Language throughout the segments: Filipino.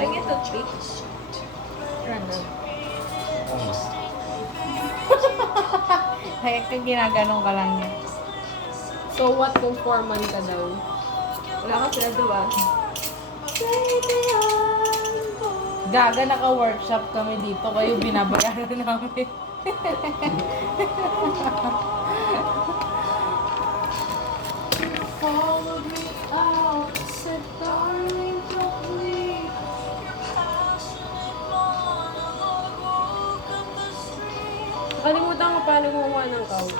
Pagin toothpaste. Random. Kaya kang ginaganong ka lang niya. So what kung 4 month ka daw? Wala ka sila doon. Gaga, naka-workshop kami dito. Kayo binabayaran namin. Followed me out, said darling, don't leave. Nakalimutan ko paano gumawa ng couch.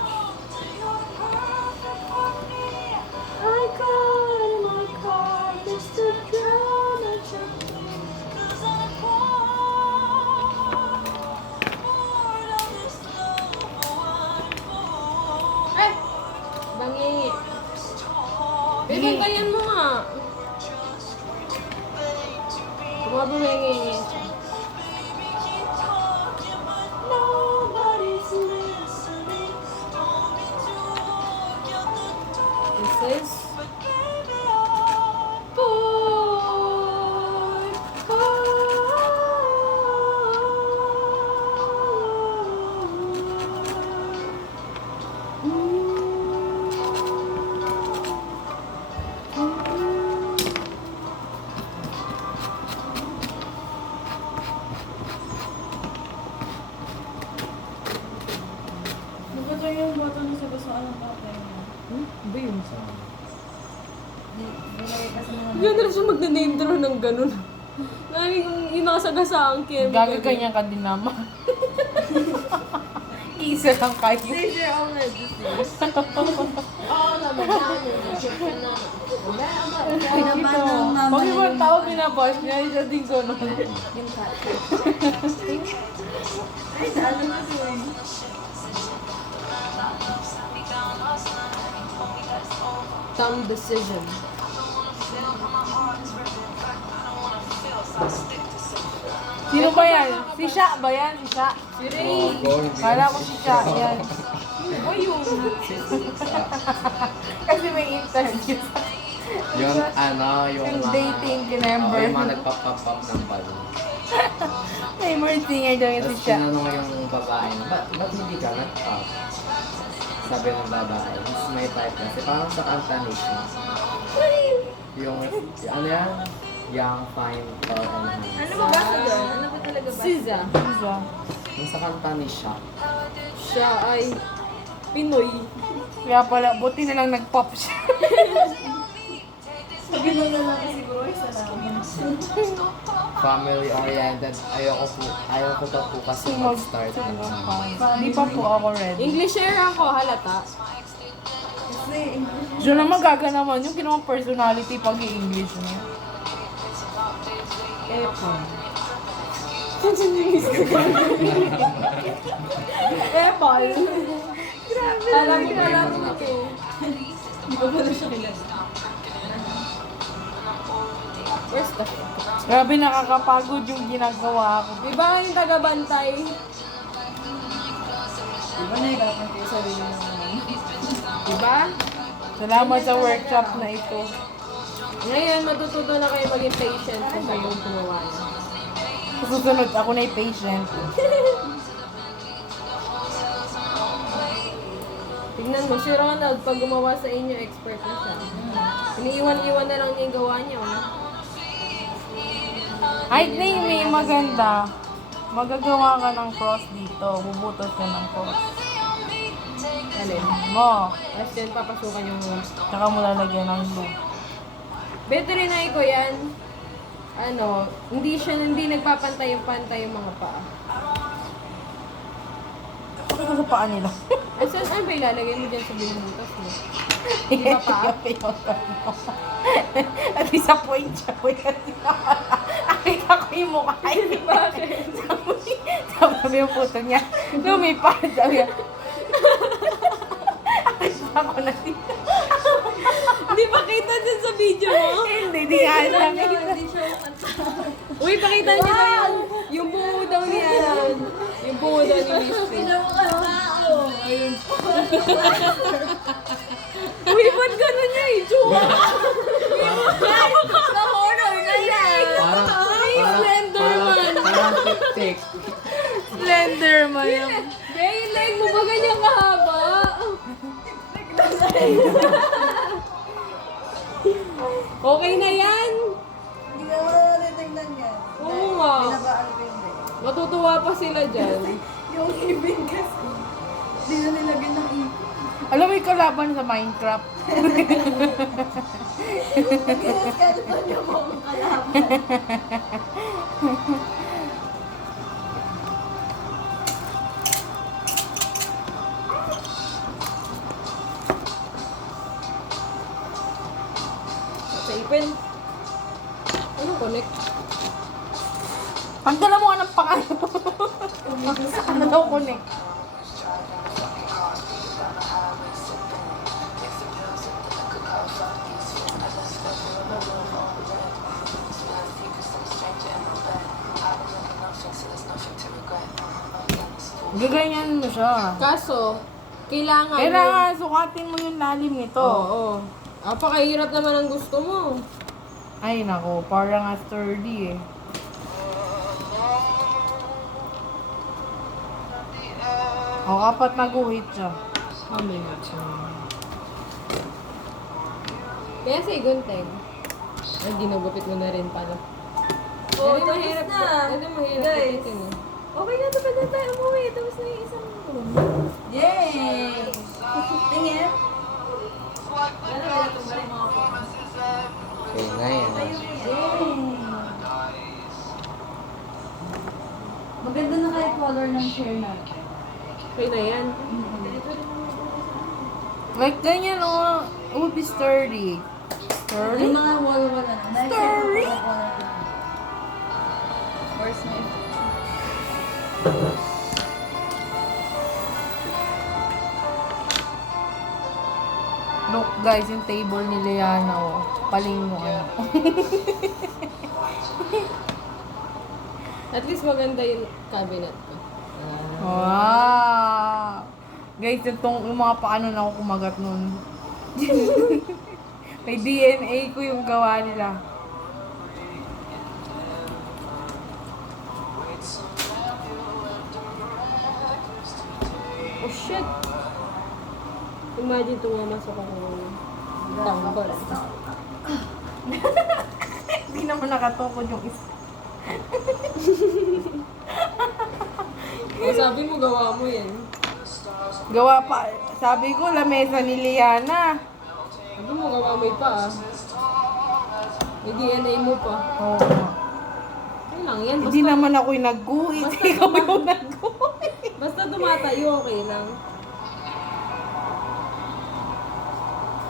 I got in my car just to drown at your Ay! Bangi! Pinantayan mo nga! Bumabumengi siya. This is Diba tayo yung bata na sa basaan ng tatay niya? ba yun? Binigay kasi naman. Ganda na siya mag-name draw ng ganun. Laging inasagasa ang Kevin. Gaga kanya ka din naman. Isa lang kayo. These are all the disease. Oo naman, dami. Pag ibang tao binabash niya, isa din ko nun. Yung cat. Ay, ano na doon? Dumb decision. Sino ba yan? Si Sha ba yan? Si Sha? Si Ray. Kala ko si Sha yan. O yun. Kasi may interview sa Yung ano, yung dating Oo, number. yung mga nagpapapap ng balon. May more singer daw yung si Tapos Sha. tinanong yung babae, ba't hindi ka nag-pop? Sabi ng babae, it's my type kasi parang sa kanta ni siya. Yung, ano yan? Young, fine, tall, and handsome. Ano ba basa doon? Ano ba talaga basa? Siza. Isa. Yung sa kanta ni siya. Siya ay Pinoy. Kaya pala, buti na lang nag-pop siya. Sabi mo na lang siguro isa lang. Family-oriented. Ayaw ko pa po kasi mag-start na. Hindi pa po ako ready. English share ako, halata. Kasi, Diyo na magaga naman yung ginawang personality pag i-English niya. Epa. Epa. Alam mo ko. hindi ko pala siya kilala. Where's the Grabe, nakakapagod yung ginagawa ko. Di ba yung taga-bantay? Diba nahirapan kayo sarili naman? Di ba? Salamat sa workshop na ito. Ngayon, matututo na kayo maging patient kung kayong gumawa niya. Susunod, ako na yung patient. Tignan mo, si Ronald, pag gumawa sa inyo, expert na siya. Iniiwan-iwan na lang niya yung gawa niya. Oh. I think may maganda. Magagawa ka ng cross dito. Bubutos ka ng cross. Alin? Mo. Tapos yan, papasukan yung... Tsaka mo lalagyan ng glue. Veterinary ko yan. Ano, hindi nagpapantay yung mga paa. Ano sa paa nila? Eh, saan ay ba ilalagay mo dyan sa binubutas mo? Di ba paa? At isa point siya po yan. Nakita ko yung mukha niya. Bakit? Sabi yung puto niya. Lumipad. Sabi niya. Akita ko na dito. Hindi pa kita din sa video mo? Hindi, di nga lang. Hindi siya kanta. Uy, pakita niyo daw yung bungo daw ni Alan. Yung bungo daw ni Mystery. Pinamukha ayun. Uy, ba't gano'n niya eh? Jowa! Na-horror na yan! Parang yung... Jay, yung leg mo ba ganyan kahaba? Okay na yan. Hindi ka naman natitignan yan. Oo nga. Pinabaan ko yun eh. Matutuwa pa sila dyan. Yung ibig kasi. Hindi na nilagyan ng ipin. Alam mo yung kalaban sa Minecraft? Skeleton yung mga kalaban. Sa ipin. Ano connect? Pagdala mo ka ng pangalan. Ano daw ko eh? Gaganyan mo siya. Kaso, kailangan... Kailangan sukatin mo yung lalim nito. Oo. Apakahirap naman ang gusto mo. Ay nako, parang nga sturdy eh. O, apat na guhit siya. Oh my God. Kaya si Gunteng, ay ginagupit mo na rin pala. Oh, Hindi tapos mahirap na. Hindi mahirap Guys. gupitin eh. Okay na, tapos na tayo umuwi. Tapos na yung isang room. Yay! Tingin. Ano na itong balik mga po? Okay na yan. Yay! Maganda na kayo color ng share natin. Okay na yan. Like ganyan o, would be sturdy. Sturdy? Yung mga wall-wall na. Story? Where's my... Look guys, yung table ni Liana o. Paling mo ano. At least maganda yung cabinet ko. Wow! Guys, yung mga paano na ako kumagat nun. May DNA ko yung gawa nila. Oh shit! Imagine tumamasok ako ng tambal. Hindi naman nakatukod yung isa. O sabi mo, gawa mo yan. Gawa pa. Sabi ko, lamesa ni Liana. Sabi mo, gawa mo pa ah. May DNA mo pa. Oo nga. Okay lang yan. Hindi Basta, naman ako yung nag-guhit. Basta Ikaw yung nag-guhit. basta tumatayo, okay lang.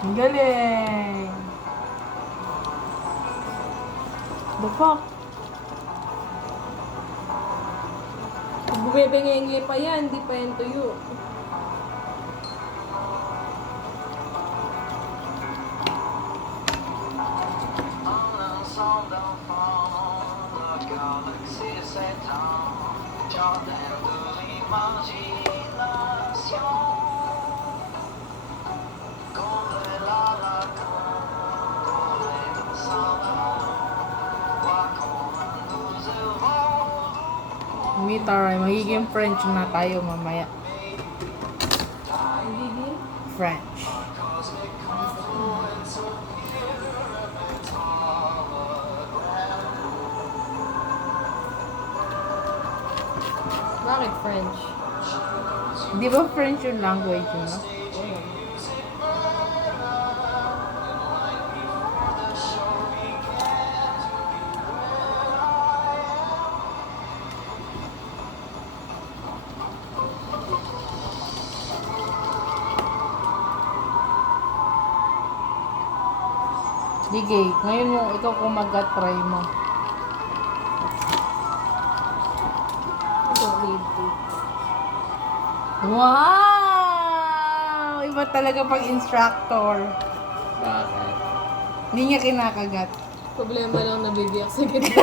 Ang galing. The fuck? Pag bumibengenge pa yan, hindi pa yan tuyo. Taray, magiging French na tayo mamaya. French. Bakit French? Di ba French yung language mo? Sige, ngayon mo ikaw kumagat, try mo. I don't need to. Wow! Iba talaga pag instructor. Bakit? Hindi niya kinakagat. Problema lang nabibiyak sa gitna.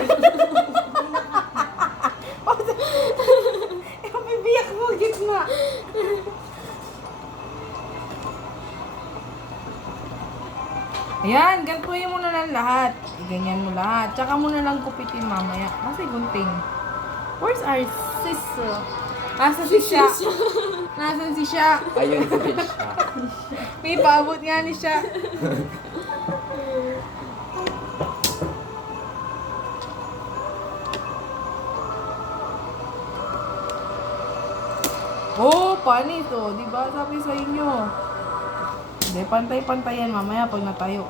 Ikaw bibiyak mo gitna. Ayan, gantuin mo na lang lahat. Ganyan mo lahat. Tsaka mo na lang kupitin mamaya. Kasi gunting. Where's our sister? Nasaan si Sha? Nasaan si Sha? Ayun din siya. May paabot nga ni Sha. Oh, panis oh. Di ba sabi sa inyo? Hindi, pantay-pantayan mamaya pag natayo.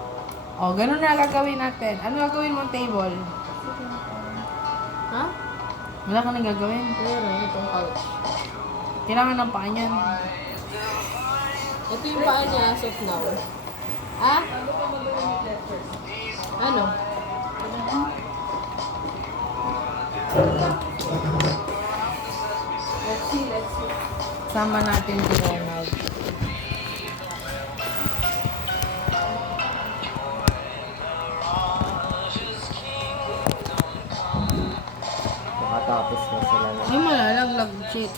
Oh, ganun na gagawin natin. Ano gagawin mong table? Ha? Wala ka nang gagawin. Meron, itong couch. Kailangan ng paa niyan. Ito yung paa niya as of now. Ah? Ano? Let's see. Sama natin si Ronald. Makatapos na sila na. Ay, malalaglag. Shit.